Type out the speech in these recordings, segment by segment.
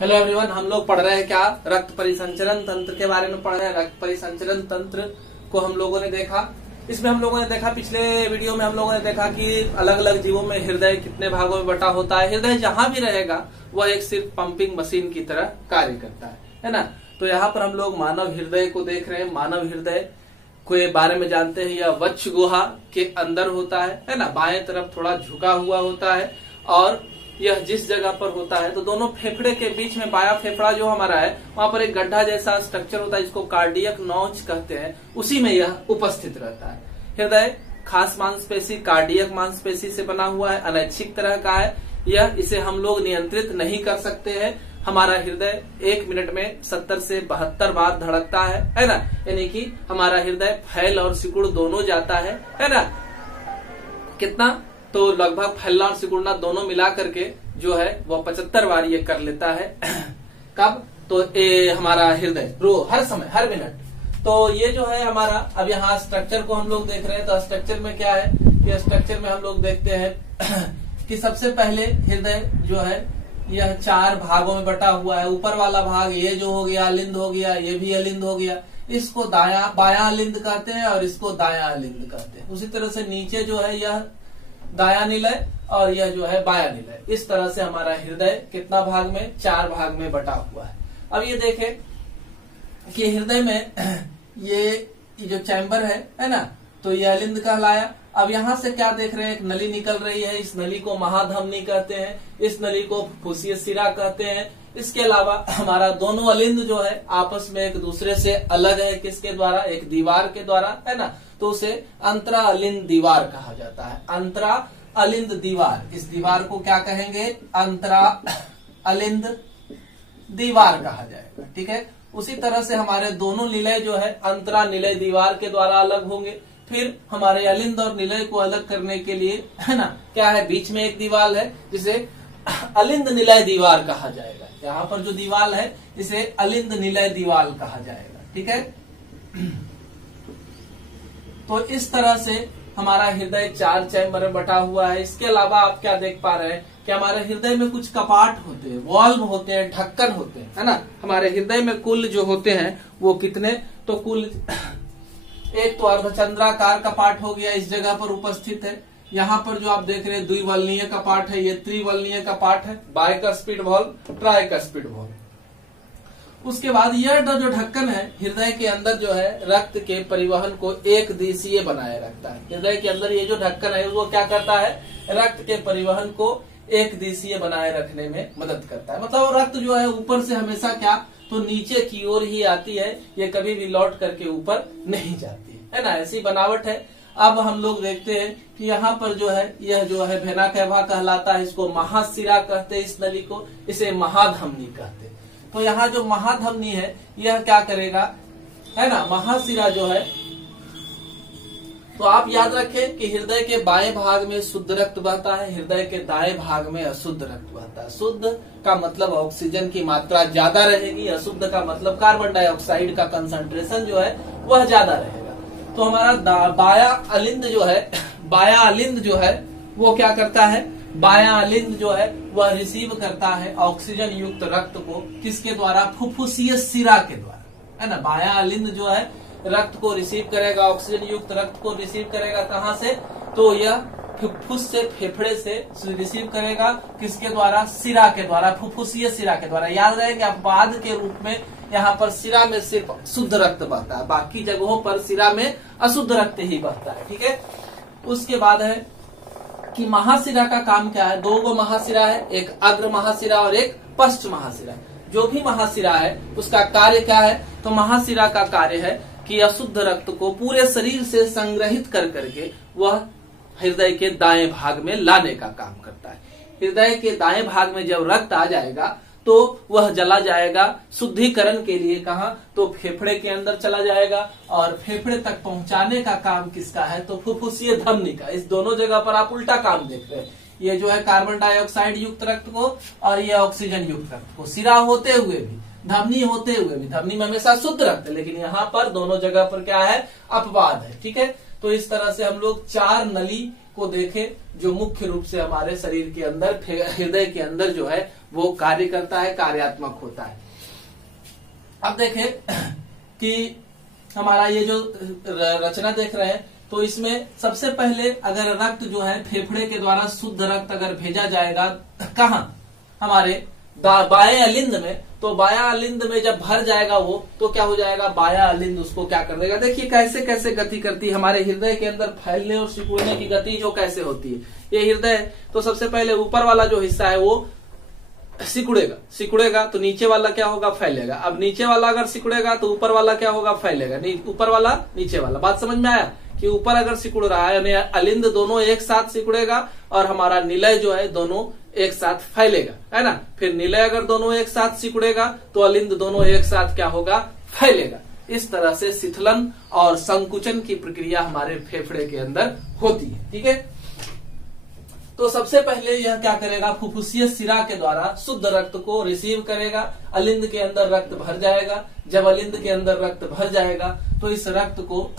Hello everyone, हम लोग पढ़ रहे हैं क्या, रक्त परिसंचरण तंत्र के बारे में पढ़ रहे हैं। रक्त परिसंचरण तंत्र को हम लोगों ने देखा। इसमें हम लोगों ने देखा, पिछले वीडियो में हम लोगों ने देखा कि अलग अलग जीवों में हृदय कितने भागों में बटा होता है। हृदय जहां भी रहेगा वह एक सिर्फ पंपिंग मशीन की तरह कार्य करता है ना। तो यहाँ पर हम लोग मानव हृदय को देख रहे हैं। मानव हृदय के बारे में जानते हैं, यह वक्ष गुहा के अंदर होता है ना। बाएं तरफ थोड़ा झुका हुआ होता है और यह जिस जगह पर होता है तो दोनों फेफड़े के बीच में बायां फेफड़ा जो हमारा है वहां पर एक गड्ढा जैसा स्ट्रक्चर होता है जिसको कार्डियक नॉच कहते हैं, उसी में यह उपस्थित रहता है। हृदय खास मांसपेशी कार्डियक मांसपेशी से बना हुआ है, अनैच्छिक तरह का है। यह इसे हम लोग नियंत्रित नहीं कर सकते हैं। हमारा हृदय 1 मिनट में 70 से 72 बार धड़कता है ना। यानी कि हमारा हृदय फैल और सिकुड़ दोनों जाता है ना। कितना, तो लगभग फैलना और सिकुड़ना दोनों मिला करके जो है वह 75 बार ये कर लेता है। कब, तो हमारा हृदय हर समय हर मिनट। तो ये जो है हमारा, अब यहाँ स्ट्रक्चर को हम लोग देख रहे हैं। तो स्ट्रक्चर में क्या है कि स्ट्रक्चर में हम लोग देखते हैं कि सबसे पहले हृदय जो है यह 4 भागों में बटा हुआ है। ऊपर वाला भाग ये जो हो गया अलिंद हो गया, ये भी अलिंद हो गया। इसको बायां अलिंद कहते हैं और इसको दायां अलिंद कहते हैं। उसी तरह से नीचे जो है यह दायां निलय और यह जो है बायां निलय। इस तरह से हमारा हृदय कितना भाग में, 4 भाग में बटा हुआ है। अब ये देखें कि हृदय में ये जो चैम्बर है ना, तो ये अलिंद कहलाया। अब यहाँ से क्या देख रहे हैं, एक नली निकल रही है। इस नली को महाधमनी कहते हैं, इस नली को फुफ्फुसीय शिरा कहते हैं। इसके अलावा हमारा दोनों अलिंद जो है आपस में एक दूसरे से अलग है। किसके द्वारा, एक दीवार के द्वारा, है ना। तो उसे अंतरा अलिंद दीवार कहा जाता है। अंतरा अलिंद दीवार, इस दीवार को क्या कहेंगे, अंतरा अलिंद दीवार कहा जाएगा। ठीक है। उसी तरह से हमारे दोनों निलय जो है अंतरा निलय दीवार के द्वारा अलग होंगे। फिर हमारे अलिंद और निलय को अलग करने के लिए, है ना, क्या है, बीच में एक दीवार है जिसे अलिंद निलय दीवार कहा जाएगा। यहाँ पर जो दीवार है इसे अलिंद निलय दीवार कहा जाएगा। ठीक है। तो इस तरह से हमारा हृदय 4 चैम्बर में बटा हुआ है। इसके अलावा आप क्या देख पा रहे हैं कि हमारे हृदय में कुछ कपाट होते हैं, वॉल्व होते हैं, ढक्कन होते हैं, है ना। हमारे हृदय में कुल जो होते हैं वो कितने, तो कुल एक तो अर्धचंद्राकार कपाट हो गया, इस जगह पर उपस्थित है। यहाँ पर जो आप देख रहे हैं द्विवलनीय कपाट है, ये त्रिवलनीय कपाट है। Bicuspid valve, tricuspid valve. उसके बाद यह जो ढक्कन है हृदय के अंदर जो है रक्त के परिवहन को एक दिशीय बनाए रखता है। हृदय के अंदर ये जो ढक्कन है वो क्या करता है, रक्त के परिवहन को एक दिशीय बनाए रखने में मदद करता है। मतलब रक्त जो है ऊपर से हमेशा क्या, तो नीचे की ओर ही आती है, ये कभी भी लौट करके ऊपर नहीं जाती है ना। ऐसी बनावट है। अब हम लोग देखते हैं कि यहाँ पर जो है यह जो है वेना कैवा कहलाता है। इसको महाशिरा कहते हैं, इस नली को, इसे महाधमनी कहते हैं। तो यहाँ जो महाधमनी है यह क्या करेगा, है ना, महाशिरा जो है। तो आप याद रखें कि हृदय के बाएं भाग में शुद्ध रक्त बहता है, हृदय के दाएं भाग में अशुद्ध रक्त बहता है। शुद्ध का मतलब ऑक्सीजन की मात्रा ज्यादा रहेगी, अशुद्ध का मतलब कार्बन डाइऑक्साइड का कंसंट्रेशन जो है वह ज्यादा रहेगा। तो हमारा बायां अलिंद जो है वो क्या करता है, बायां अलिंद जो है वह रिसीव करता है ऑक्सीजन युक्त रक्त को, किसके द्वारा, फुफ्फुसीय शिरा के द्वारा, है ना। बायां अलिंद जो है रक्त को रिसीव करेगा, ऑक्सीजन युक्त रक्त को रिसीव करेगा। कहाँ से, तो यह फुफ्फुस से, फेफड़े से रिसीव करेगा, किसके द्वारा, शिरा के द्वारा, फुफ्फुसीय शिरा के द्वारा। याद रहेंगे अपवाद के रूप में यहाँ पर शिरा में सिर्फ शुद्ध रक्त बहता है, बाकी जगहों पर शिरा में अशुद्ध रक्त ही बहता है। ठीक है। उसके बाद है कि महाशिरा का काम क्या है। 2 महाशिरा है, एक अग्र महाशिरा और एक पश्च महाशिरा। जो भी महाशिरा है उसका कार्य क्या है, तो महाशिरा का कार्य है कि अशुद्ध रक्त को पूरे शरीर से संग्रहित कर करके वह हृदय के दाएं भाग में लाने का काम करता है। हृदय के दाएं भाग में जब रक्त आ जाएगा तो वह जला जाएगा शुद्धिकरण के लिए। कहा, तो फेफड़े के अंदर चला जाएगा और फेफड़े तक पहुंचाने का काम किसका है, तो फुफ्फुसीय धमनी का। इस दोनों जगह पर आप उल्टा काम देख रहे हैं। ये जो है कार्बन डाइऑक्साइड युक्त रक्त को और ये ऑक्सीजन युक्त रक्त को, सिरा होते हुए भी, धमनी होते हुए भी। धमनी में हमेशा शुद्ध रक्त है, लेकिन यहाँ पर दोनों जगह पर क्या है, अपवाद है। ठीक है। तो इस तरह से हम लोग 4 नली को देखें जो मुख्य रूप से हमारे शरीर के अंदर, हृदय के अंदर जो है वो कार्य करता है, कार्यात्मक होता है। अब देखें कि हमारा ये जो रचना देख रहे हैं, तो इसमें सबसे पहले अगर रक्त जो है फेफड़े के द्वारा शुद्ध रक्त अगर भेजा जाएगा कहाँ, हमारे बाएं अलिंद में, तो बायां अलिंद में जब भर जाएगा वो, तो क्या हो जाएगा, बायां अलिंद उसको क्या कर देगा। देखिए कैसे कैसे गति करती है हमारे हृदय के अंदर, फैलने और सिकुड़ने की गति जो कैसे होती है। ये हृदय, तो सबसे पहले ऊपर वाला जो हिस्सा है वो सिकुड़ेगा तो नीचे वाला क्या होगा, फैलेगा। अब नीचे वाला अगर सिकुड़ेगा तो ऊपर वाला क्या होगा, फैलेगा। ऊपर वाला नीचे वाला, बात समझ में आया कि ऊपर अगर सिकुड़ रहा है यानी अलिंद दोनों एक साथ सिकुड़ेगा और हमारा निलय जो है दोनों एक साथ फैलेगा, है ना। फिर निलय अगर दोनों एक साथ सिकुड़ेगा तो अलिंद दोनों एक साथ क्या होगा, फैलेगा। इस तरह से शिथिलन और संकुचन की प्रक्रिया हमारे फेफड़े के अंदर होती है, ठीक है। तो सबसे पहले यह क्या करेगा, फुफ्फुसीय शिरा के द्वारा शुद्ध रक्त को रिसीव करेगा, अलिंद के अंदर रक्त भर जाएगा। जब अलिंद के अंदर रक्त भर जाएगा तो इस रक्त को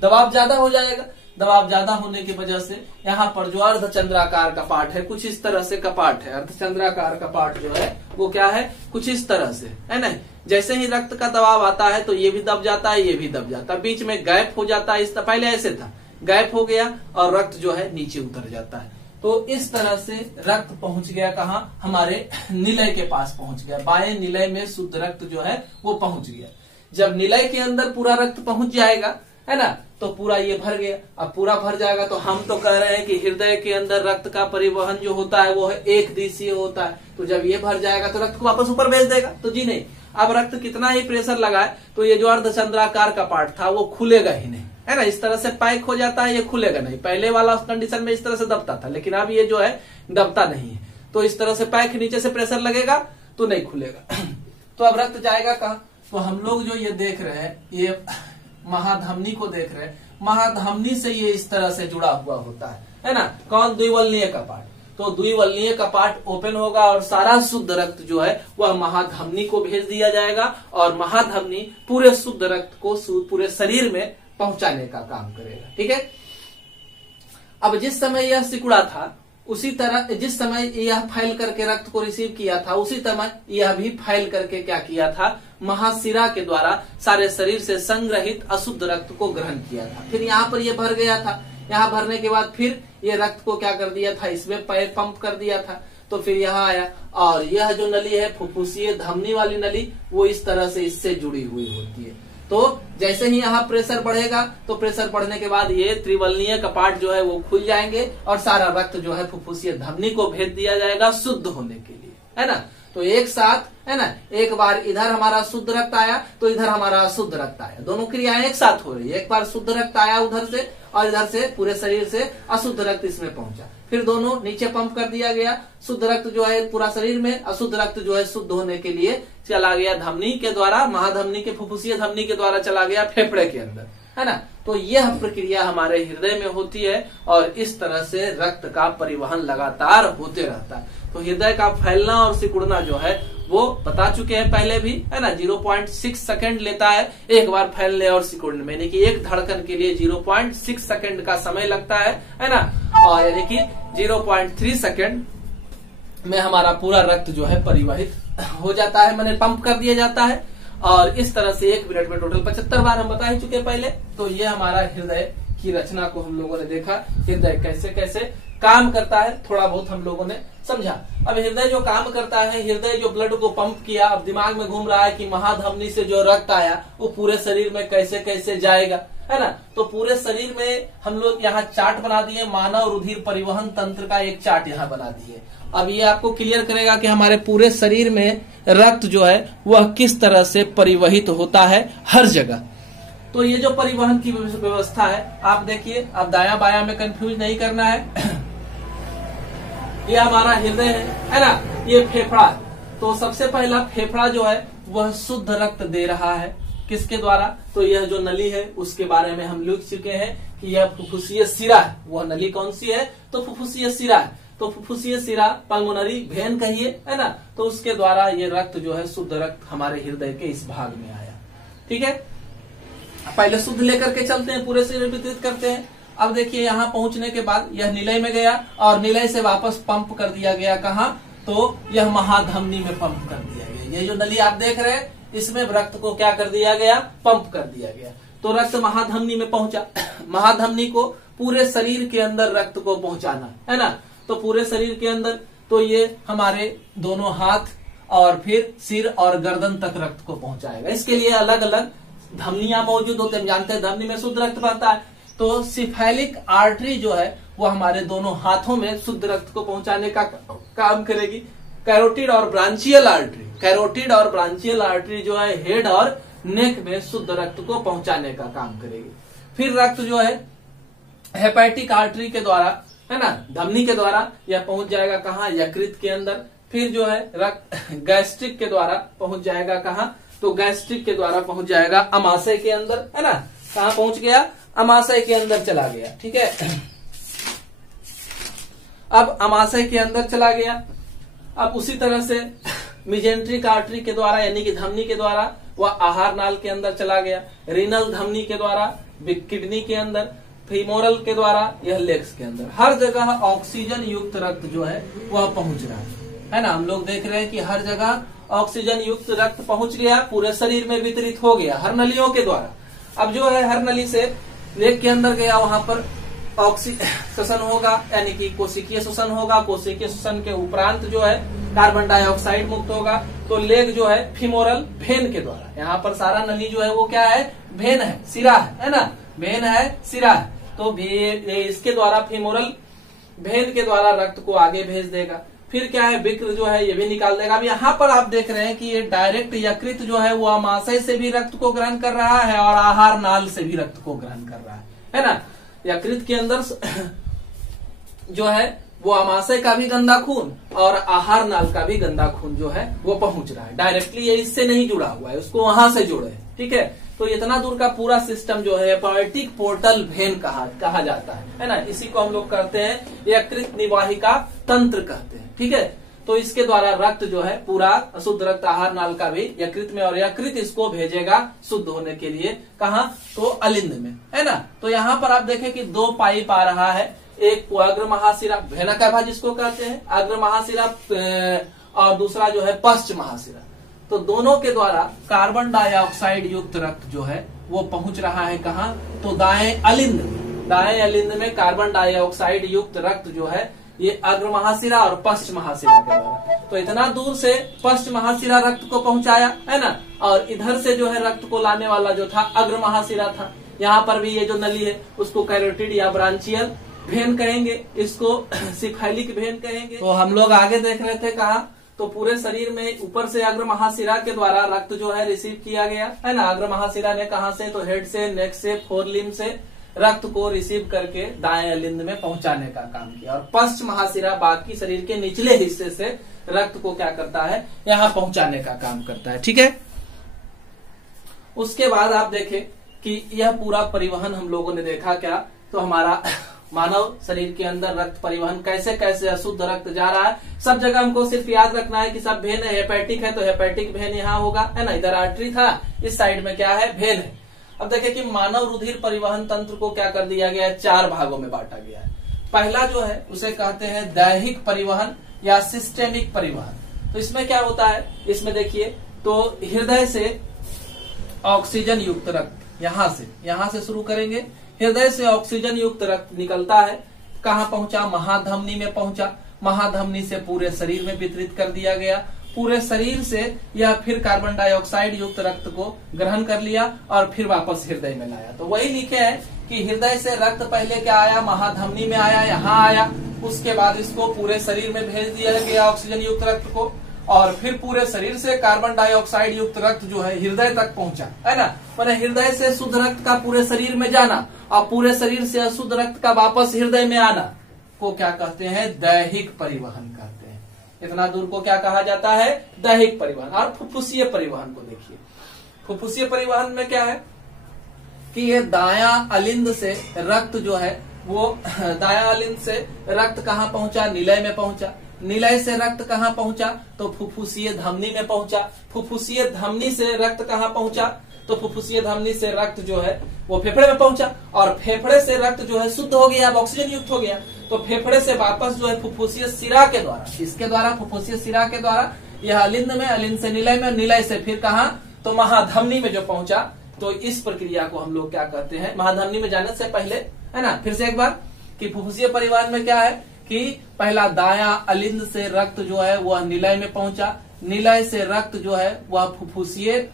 दबाव ज्यादा हो जाएगा, दबाव ज्यादा होने की वजह से यहाँ पर जो अर्धचंद्राकार कपाट है, कुछ इस तरह से कपाट है, अर्धचंद्राकार कपाट जो है वो क्या है, कुछ इस तरह से, है ना। जैसे ही रक्त का दबाव आता है तो ये भी दब जाता है, ये भी दब जाता है, बीच में गैप हो जाता है। इस पहले ऐसे था, गैप हो गया और रक्त जो है नीचे उतर जाता है। तो इस तरह से रक्त पहुंच गया कहाँ, हमारे निलय के पास पहुंच गया, बाएं निलय में शुद्ध रक्त जो है वो पहुंच गया। जब निलय के अंदर पूरा रक्त पहुंच जाएगा, है ना, तो पूरा ये भर गया। अब पूरा भर जाएगा तो हम तो कह रहे हैं कि हृदय के अंदर रक्त का परिवहन जो होता है वो है एक दिशीय होता है। तो जब ये भर जाएगा तो रक्त को वापस ऊपर भेज देगा, तो जी नहीं। अब रक्त कितना ही प्रेशर लगाए तो ये जो अर्धचंद्राकार कपाट था वो खुलेगा ही नहीं, है ना। इस तरह से पैक हो जाता है, ये खुलेगा नहीं। पहले वाला कंडीशन में इस तरह से दबता था, लेकिन अब ये जो है दबता नहीं है। तो इस तरह से पैक, नीचे से प्रेशर लगेगा तो नहीं खुलेगा। तो अब रक्त जाएगा कहाँ, तो हम लोग जो ये देख रहे हैं, ये महाधमनी को देख रहे हैं, महाधमनी से ये इस तरह से जुड़ा हुआ होता है ना। कौन, द्विवलनीय कपाट। तो द्विवलनीय कपाट ओपन होगा और सारा शुद्ध रक्त जो है वह महाधमनी को भेज दिया जाएगा और महाधमनी पूरे शुद्ध रक्त को पूरे शरीर में पहुंचाने का काम करेगा, ठीक है। अब जिस समय यह सिकुड़ा था उसी तरह, जिस समय यह फैल करके रक्त को रिसीव किया था उसी समय यह भी फैल करके क्या किया था, महाशिरा के द्वारा सारे शरीर से संग्रहित अशुद्ध रक्त को ग्रहण किया था। फिर यहाँ पर यह भर गया था, यहाँ भरने के बाद फिर ये रक्त को क्या कर दिया था, इसमें पैर पंप कर दिया था। तो फिर यहाँ आया और यह जो नली है फुफ्फुसीय धमनी वाली नली, वो इस तरह से इससे जुड़ी हुई होती है। तो जैसे ही यहाँ प्रेशर बढ़ेगा तो प्रेशर बढ़ने के बाद ये त्रिवलनीय कपाट जो है वो खुल जाएंगे और सारा रक्त जो है फुफ्फुसीय धमनी को भेज दिया जाएगा शुद्ध होने के लिए, है ना। तो एक साथ, है ना, एक बार इधर हमारा शुद्ध रक्त आया तो इधर हमारा अशुद्ध रक्त आया, दोनों क्रियाएं एक साथ हो रही है। एक बार शुद्ध रक्त आया उधर से और इधर से पूरे शरीर से अशुद्ध रक्त इसमें पहुंचा, फिर दोनों नीचे पंप कर दिया गया। शुद्ध रक्त जो है पूरा शरीर में, अशुद्ध रक्त जो है शुद्ध होने के लिए चला गया धमनी के द्वारा, महाधमनी के फुफ्फुसीय धमनी के द्वारा चला गया फेफड़े के अंदर, है ना। तो यह प्रक्रिया हमारे हृदय में होती है और इस तरह से रक्त का परिवहन लगातार होते रहता है। तो हृदय का फैलना और सिकुड़ना जो है वो बता चुके हैं पहले भी, है ना। 0.6 सेकंड लेता है एक बार फैलने और सिकुड़ने में, यानी कि एक धड़कन के लिए 0.6 सेकंड का समय लगता है ना। और यानी कि 0.3 सेकंड में हमारा पूरा रक्त जो है परिवहित हो जाता है, मैंने पंप कर दिया जाता है। और इस तरह से 1 मिनट में टोटल 75 बार हम बता ही चुके पहले। तो ये हमारा हृदय की रचना को हम लोगों ने देखा, हृदय कैसे कैसे काम करता है, थोड़ा बहुत हम लोगों ने समझा। अब हृदय जो काम करता है, हृदय जो ब्लड को पंप किया, अब दिमाग में घूम रहा है कि महाधमनी से जो रक्त आया वो पूरे शरीर में कैसे कैसे जाएगा, है ना। तो पूरे शरीर में हम लोग यहाँ चार्ट बना दिए, मानव रुधिर परिवहन तंत्र का एक चार्ट यहाँ बना दिए। अब ये आपको क्लियर करेगा कि हमारे पूरे शरीर में रक्त जो है वह किस तरह से परिवहित होता है हर जगह। तो ये जो परिवहन की व्यवस्था है, आप देखिए, अब दाया बाया में कंफ्यूज नहीं करना है। ये हमारा हृदय है ना, ये फेफड़ा। तो सबसे पहला फेफड़ा जो है वह शुद्ध रक्त दे रहा है, किसके द्वारा, तो यह जो नली है उसके बारे में हम लिख चुके हैं कि यह फुफ्फुसीय शिरा है। वह नली कौन सी है, तो फुफ्फुसीय शिरा है। तो फुफ्फुसीय शिरा, पल्मोनरी वेन कहिए, है ना। तो उसके द्वारा ये रक्त जो है शुद्ध रक्त हमारे हृदय के इस भाग में आया, ठीक है। पहले शुद्ध लेकर के चलते हैं, पूरे शरीर वितरित करते हैं। अब देखिए यहाँ पहुंचने के बाद यह निलय में गया और निलय से वापस पंप कर दिया गया कहाँ, तो यह महाधमनी में पंप कर दिया गया। ये जो नली आप देख रहे हैं इसमें रक्त को क्या कर दिया गया, पंप कर दिया गया। तो रक्त महाधमनी में पहुंचा। महाधमनी को पूरे शरीर के अंदर रक्त को पहुंचाना है ना, तो पूरे शरीर के अंदर तो ये हमारे दोनों हाथ और फिर सिर और गर्दन तक रक्त को पहुंचाएगा। इसके लिए अलग अलग धमनियां मौजूद होते हैं। जानते हैं धमनी में शुद्ध रक्त बहता है, तो सिफेलिक आर्टरी जो है वो हमारे दोनों हाथों में शुद्ध रक्त को पहुंचाने का काम करेगी। कैरोटिड और ब्रांचियल आर्टरी, कैरोटिड और ब्रांचियल आर्टरी जो है हेड और नेक में शुद्ध रक्त को पहुंचाने का काम करेगी। फिर रक्त जो है हेपेटिक आर्टरी के द्वारा, है ना, धमनी के द्वारा यह पहुंच जाएगा कहाँ, यकृत के अंदर। फिर जो है रक्त गैस्ट्रिक के द्वारा पहुंच जाएगा कहाँ, तो गैस्ट्रिक के द्वारा पहुंच जाएगा अमाशय के अंदर, है ना। कहाँ पहुंच गया, अमाशय के अंदर चला गया। ठीक है, अब अमाशय के अंदर चला गया। अब उसी तरह से मिजेंट्रिक आर्टरी के द्वारा यानी कि धमनी के द्वारा वह आहार नाल के अंदर चला गया। रीनल धमनी के द्वारा किडनी के अंदर, फीमोरल के द्वारा यह लेग्स के अंदर। हर जगह ऑक्सीजन युक्त रक्त जो है वह पहुंच रहा है ना। हम लोग देख रहे हैं कि हर जगह ऑक्सीजन युक्त रक्त पहुंच गया, पूरे शरीर में वितरित हो गया हर नलियों के द्वारा। अब जो है हर नली से लेग के अंदर गया, वहां पर श्वसन होगा यानी कि कोशिकीय श्वसन होगा। कोशिकीय श्वसन के उपरांत जो है कार्बन डाइऑक्साइड मुक्त होगा। तो लेग जो है फीमोरल वेन के द्वारा, यहाँ पर सारा नली जो है वो क्या है, वेन है, सिरा है ना, वेन है, सिरा है। तो इसके द्वारा फीमोरल वेन के द्वारा रक्त को आगे भेज देगा। फिर क्या है, बिक्र जो है ये भी निकाल देगा। अब यहाँ पर आप देख रहे हैं कि ये डायरेक्ट यकृत जो है वो अमाशय से भी रक्त को ग्रहण कर रहा है और आहार नाल से भी रक्त को ग्रहण कर रहा है ना। यकृत के अंदर जो है वो अमाशय का भी गंदा खून और आहार नाल का भी गंदा खून जो है वो पहुंच रहा है। डायरेक्टली ये इससे नहीं जुड़ा हुआ है, उसको वहां से जोड़े। ठीक है, तो इतना दूर का पूरा सिस्टम जो है हेपेटिक पोर्टल वेन कहा जाता है ना। इसी को हम लोग कहते हैं यकृत निवाहिका तंत्र कहते हैं। ठीक है, तो इसके द्वारा रक्त जो है पूरा अशुद्ध रक्त आहार नाल का भी यकृत में, और यकृत इसको भेजेगा शुद्ध होने के लिए कहाँ, तो अलिंद में, है ना। तो यहाँ पर आप देखें कि दो पाइप आ रहा है, एक अग्र महाशिरा वेना कैवा जिसको कहते हैं, अग्र महाशिरा, और दूसरा जो है पश्च महाशिरा। तो दोनों के द्वारा कार्बन डाइऑक्साइड युक्त रक्त जो है वो पहुंच रहा है कहाँ, तो दाएं अलिंद में। दाएं अलिंद में कार्बन डाइऑक्साइड युक्त रक्त जो है ये अग्र महाशिरा और पश्च महाशिरा के द्वारा। तो इतना दूर से पश्च महाशिरा रक्त को पहुंचाया, है ना, और इधर से जो है रक्त को लाने वाला जो था अग्र महाशिरा था। यहाँ पर भी ये जो नली है उसको कैरोटिड या ब्रांचियल वेन कहेंगे, इसको सिफेलिक वेन कहेंगे। तो हम लोग आगे देख रहे थे कहाँ, तो पूरे शरीर में ऊपर से अग्र महाशिरा के द्वारा रक्त जो है रिसीव किया गया, है ना। अग्र महाशिरा ने कहा से, तो हेड से, नेक से, फोर लिम्ब से रक्त को रिसीव करके दाएं अलिंद में पहुंचाने का काम किया, और पश्च महाशिरा बाकी शरीर के निचले हिस्से से रक्त को क्या करता है, यहाँ पहुंचाने का काम करता है। ठीक है, उसके बाद आप देखें कि यह पूरा परिवहन हम लोगों ने देखा क्या, तो हमारा मानव शरीर के अंदर रक्त परिवहन कैसे कैसे अशुद्ध रक्त जा रहा है। सब जगह हमको सिर्फ याद रखना है कि सब वेन है, हेपेटिक है तो हेपेटिक वेन यहाँ होगा, है ना। इधर आर्टरी था, इस साइड में क्या है, वेन है। अब देखिए कि मानव रुधिर परिवहन तंत्र को क्या कर दिया गया है, 4 भागों में बांटा गया है। पहला जो है उसे कहते हैं दैहिक परिवहन या सिस्टेमिक परिवहन। तो इसमें क्या होता है, इसमें देखिए तो हृदय से ऑक्सीजन युक्त रक्त यहाँ से शुरू करेंगे। हृदय से ऑक्सीजन युक्त रक्त निकलता है, कहाँ पहुंचा, महाधमनी में पहुंचा। महाधमनी से पूरे शरीर में वितरित कर दिया गया। पूरे शरीर से यह फिर कार्बन डाइऑक्साइड युक्त रक्त को ग्रहण कर लिया और फिर वापस हृदय में लाया। तो वही लिखे है कि हृदय से रक्त पहले क्या आया, महाधमनी में आया, यहाँ आया, उसके बाद इसको पूरे शरीर में भेज दिया गया ऑक्सीजन युक्त रक्त को, और फिर पूरे शरीर से कार्बन डाइऑक्साइड युक्त रक्त जो है हृदय तक पहुंचा, है ना। मैंने हृदय से शुद्ध रक्त का पूरे शरीर में जाना और पूरे शरीर से अशुद्ध रक्त का वापस हृदय में आना को क्या कहते हैं, दैहिक परिवहन कहते हैं। इतना दूर को क्या कहा जाता है, दैहिक परिवहन। और फुफ्फुसीय परिवहन को देखिए, फुफ्फुसीय परिवहन में क्या है कि ये दायां अलिंद से रक्त जो है वो दायां अलिंद से रक्त कहाँ पहुंचा, निलय में पहुंचा। निलय से रक्त कहाँ पहुंचा? तो फुफ्फुसीय धमनी में पहुंचा। फुफ्फुसीय धमनी से रक्त कहाँ पहुंचा? तो फुफ्फुसीय धमनी से रक्त जो है वो फेफड़े में पहुंचा, और फेफड़े से रक्त जो है शुद्ध हो गया, अब ऑक्सीजन युक्त हो गया, तो फेफड़े से वापस जो है फुफ्फुसीय शिरा के द्वारा, इसके द्वारा फुफ्फुसीय शिरा के द्वारा यह अलिंद में, अलिंद से निलय में, निलय से फिर कहा? तो महाधमनी में जो पहुंचा। तो इस प्रक्रिया को हम लोग क्या कहते हैं? महाधमनी में जाने से पहले, है ना, फिर से एक बार कि फुफ्फुसीय परिवहन में क्या है कि पहला दाया अलिंद से रक्त जो है वह निलय में पहुंचा, निलय से रक्त जो है वह फुफ्फुसीय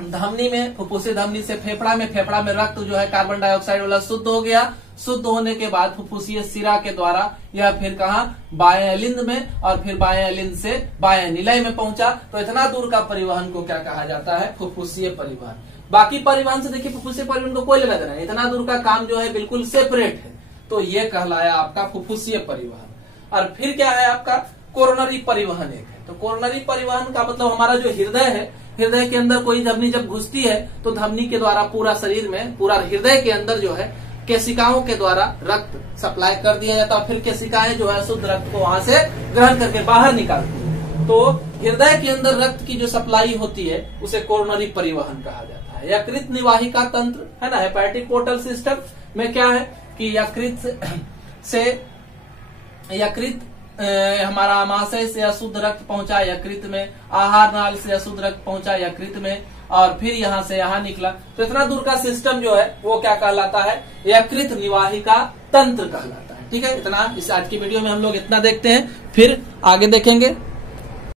धमनी में, फुफ्फुसीय धमनी से फेफड़ा में, फेफड़ा में रक्त जो है कार्बन डाइऑक्साइड वाला शुद्ध हो गया, शुद्ध होने के बाद फुफ्फुसीय शिरा के द्वारा यह फिर कहा? बाएं अलिंद में, और फिर बाएं अलिंद से बाएं निलय में पहुंचा। तो इतना दूर का परिवहन को क्या कहा जाता है? फुफ्फुसीय परिवहन। बाकी परिवहन से देखिए फुफ्फुसीय परिवहन को कोई लेना देना नहीं, इतना दूर का काम जो है बिल्कुल सेपरेट है। तो ये कहलाया आपका फुफ्फुसीय परिवहन। और फिर क्या है आपका? कोरोनरी परिवहन एक है। तो कोरोनरी परिवहन का मतलब हमारा जो हृदय है, हृदय के अंदर कोई धमनी जब घुसती है तो धमनी के द्वारा पूरा शरीर में, पूरा हृदय के अंदर जो है केशिकाओं के द्वारा रक्त सप्लाई कर दिया जाता है, फिर केशिकाएं जो है शुद्ध रक्त को वहां से ग्रहण करके बाहर निकालती है। तो हृदय के अंदर रक्त की जो सप्लाई होती है उसे कोरोनरी परिवहन कहा जाता है। यकृत निवाहिका तंत्र है ना, हेपेटिक पोर्टल सिस्टम में क्या है कि यकृत हमारा आमाशय से अशुद्ध रक्त पहुंचा यकृत में, आहार नाल से अशुद्ध रक्त पहुंचा यकृत में, और फिर यहाँ से यहाँ निकला। तो इतना दूर का सिस्टम जो है वो क्या कहलाता है? यकृत निवाहिका तंत्र कहलाता है। ठीक है, इतना इस आज की वीडियो में हम लोग इतना देखते हैं, फिर आगे देखेंगे।